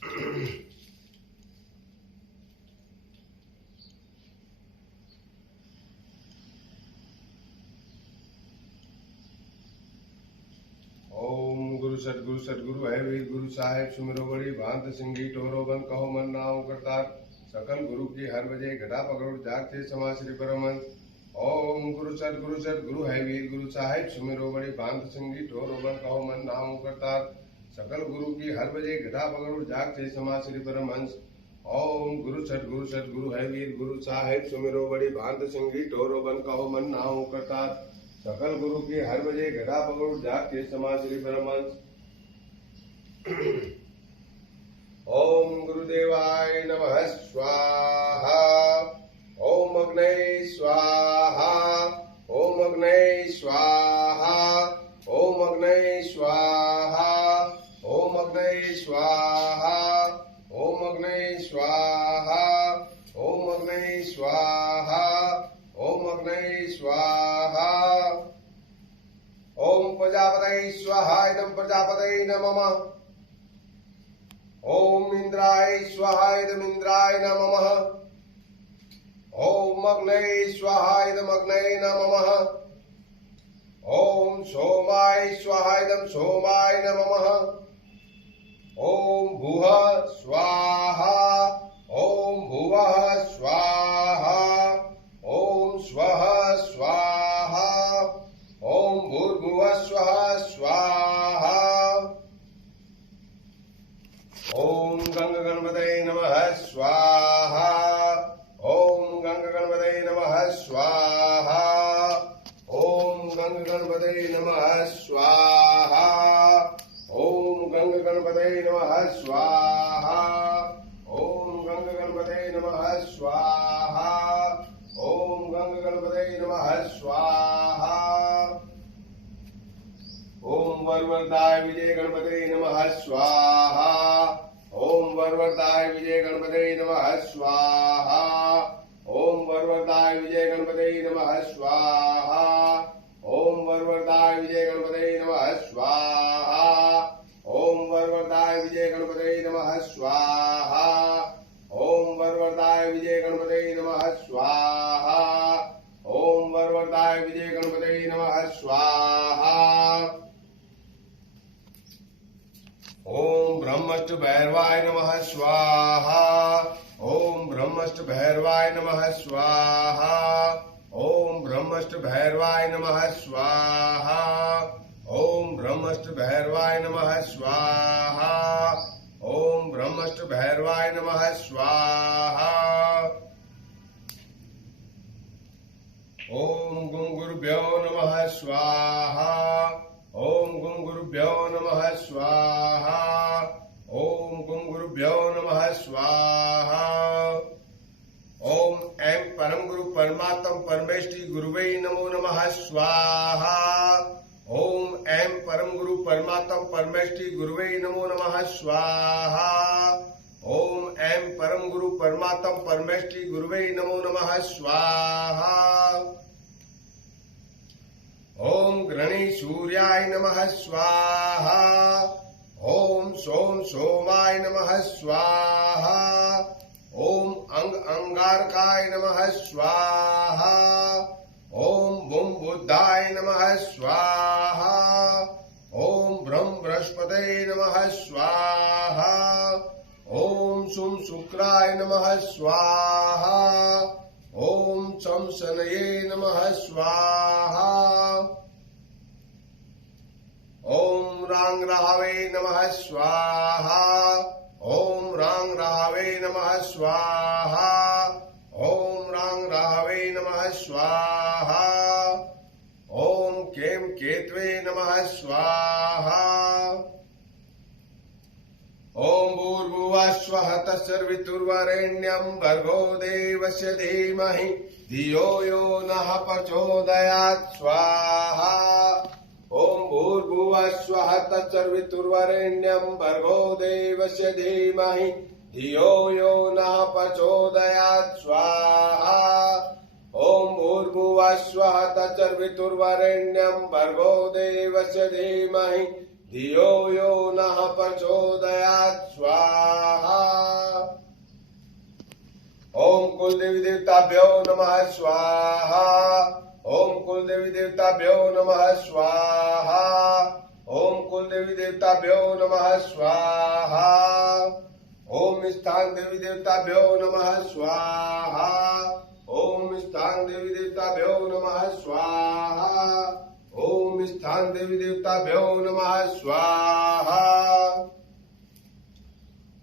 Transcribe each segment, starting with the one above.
ओम गुरु सतगुरु है वीर गुरु साहेब सुमिरो बड़ी भांत सिंगी टोरो बन कहो मन नाम करतार सकल गुरु की हर बजे घटा पकड़ो जागते समा श्री परमहंस। ओम गुरु सतगुरु है वीर गुरु साहेब सुमिरो बड़ी भांत सिंगी टोरो बन कहो मन नाम करतार सकल गुरु की हर बजे घटा पकड़ो जागते समा श्री परमहंस। ओम गुरु सतगुरु है वीर गुरु साहेब सुमिरो बड़ी भांत सिंगी टोरो बन कहो मन नाम करतार सकल गुरु की हर बजे घटा पकड़ो जागते समा श्री परमहंस। ओम गुरुदेवाय नमः स्वाहा। ओम अग्नये स्वाहा। ओम अग्नये स्वाहा। ओम अग्नये स्वाहा। ओम अग्नये स्वाहा। ओम अग्नये स्वाहा। ओम अग्नये स्वाहा। ओम अग्नये स्वाहा। ओम प्रजापतये स्वाहा इदं प्रजापतये नमः। ओम इंद्राय स्वाहा इदं इंद्राय नमः। ओम अग्नये स्वाहा इदं अग्नये नमः। ओम सोमाय स्वाहा इदं सोमाय नमः। ओम भुवः स्वाहा। ओम भुवः स्वाहा। ओम स्वः स्वाहा। ओम भूर्भुवः स्वः स्वाहा। ओम गंग गणपतये नमः स्वाहा। ओम गंग गणपतये नमः स्वाहा। ओम गंग गणपतये नमः स्वाहा। ओम गंग गणपतये नमः स्वाहा। ओम गंग गणपतये नमः स्वाहा। ओम गंग गणपतये नमः स्वाहा। ओम वरवरदाय विजय गणपतये नमः स्वाहा। ओम वरवरदाय विजय गणपतये नमः स्वाहा। ओम वरवरदाय विजय गणपतये नमः स्वाहा। ओम वरवरदाय विजय गणपतये नमः स्वाहा। ओम वरवरदाय विजय गणपतये नमः स्वाहा। ओम वरवरदाय विजय गणपतये नमः स्वाहा। ओम वरवरदाय विजय गणपतये नमः स्वाहा। ओम ब्रह्मष्ट भैरवाय नमः स्वाहा। ओम ब्रह्मष्ट भैरवाय नमः स्वाहा। ओम ब्रह्मष्ट भैरवाय नमः स्वाहा। ओम ब्रह्मष्ट भैरवाय नमः स्वाहा। ओम ब्रह्मष्ट भैरवाय नमः स्वाहा। ओम गुं गुरुभ्यो नमः स्वाहा। ओम गुं गुरुभ्यो नमः स्वाहा। ओम गुं गुरुभ्यो नमः स्वाहा। ओम ऐं परम गुरु परमात्म परमेष्टि गुरुवे नमो नमः स्वाहा। ओम ऐं परम गुरु परमात्म परमेष्टि गुरुवे नमो नमः स्वाहा। ओम ऐं परम गुरु परमात्म परमेष्टि गुरुवे नमो नमः स्वाहा। ओम गृणी सूर्याय नमः स्वाहा। ओम सोम सोमाय नमः स्वाहा। ओम अंग अंगारकाय नमः स्वाहा। ओम बुम बुद्धाय नमः स्वाहा। ओम ब्रह्म बृहस्पतये नमः स्वाहा। ओम सुम शुक्राय नमः स्वाहा। ओम सम शनये नमः स्वाहा। ओम रांग राहवे नमः स्वाहा। ओम रांग राहवे नमः स्वाहा। ओम रांग राहवे नमः स्वाहा। ओम केम केतवे नमः स्वाहा। ओम भूर्भुवः स्वः तत्सवितुर्वरेण्यं भर्गो देवस्य धीमहि धियो यो नः प्रचोदयात् स्वाहा। ओम भूर्भुवः स्वः तत्सवितुर्वरेण्यं भर्गो देवस्य धीमहि धियो यो नः प्रचोदयात् स्वाहा। ओम भूर्भुवः स्वः तत्सवितुर्वरेण्यं भर्गो देवस्य धीमहि धियो यो नः प्रचोदयात् स्वाहा। ओम कुलदेवी देवताभ्यो नमः स्वाहा। ओम कुलदेवी देवताभ्यो नमः स्वाहा। ओम कुलदेवी देवताभ्यो नमः स्वाहा। ओम स्थान देवी देवताभ्यो नमः स्वाहा। ओम स्थान देवी देवताभ्यो नमः स्वाहा। ओम स्थान देवी देवताभ्यो नमः स्वाहा।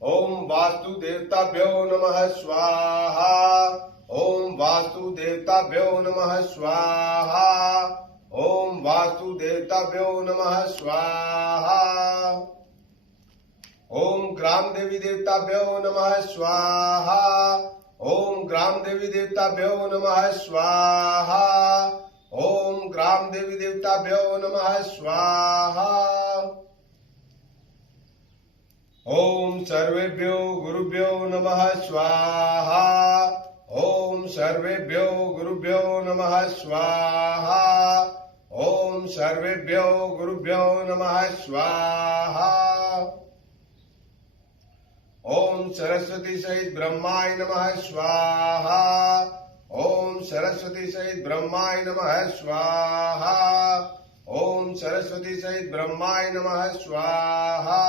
ओम वास्तु देवताभ्यो नमः स्वाहा। ओम वास्तु देवताभ्यो नमः स्वाहा। ओम वास्तु देवताभ्यो नमः स्वाहा। ओम ग्राम देवी देवताभ्यो नमः स्वाहा। ओम ग्राम देवी देवताभ्यो नमः स्वाहा। ओम ग्राम देवी देवताभ्यो नमः स्वाहा। ओम सर्वेभ्यो गुरुभ्यो नमः स्वाहा। ओम सर्वेभ्यो गुरुभ्यो नमः स्वाहा। ओम सर्वेभ्यो गुरुभ्यो नमः स्वाहा। ओम सरस्वती सहित ब्रह्माय नमः स्वाहा। ओम सरस्वती सहित ब्रह्माय नमः स्वाहा। ओम सरस्वती सहित ब्रह्माय नमः स्वाहा।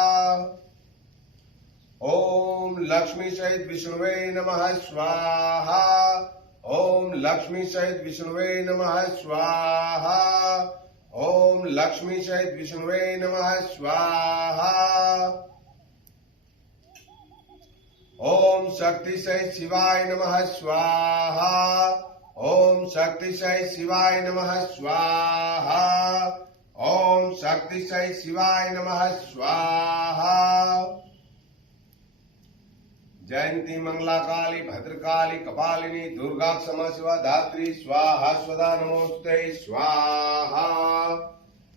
ओम लक्ष्मी सहित विष्णुवे नमः स्वाहा। ओम लक्ष्मी सहित विष्णुवे नमः स्वाहा। ओम लक्ष्मी सहित विष्णुवे नमः स्वाहा। ओम शक्ति सहित शिवाय नमः स्वाहा। ओम शक्ति सहित शिवाय नमः स्वाहा। ओम शक्ति सहित शिवाय नमः स्वाहा। जयंती मंगला काली भद्रकाली कपालिनी दुर्गा क्षमा शिवा धात्री स्वाहा स्वधा नमोस्तुते स्वाहा।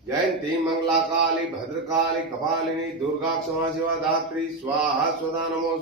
जयंती मंगला काली भद्रकाली कपालिनी दुर्गा क्षमा शिवा धात्री स्वाहा स्वधा नमोस्तुते।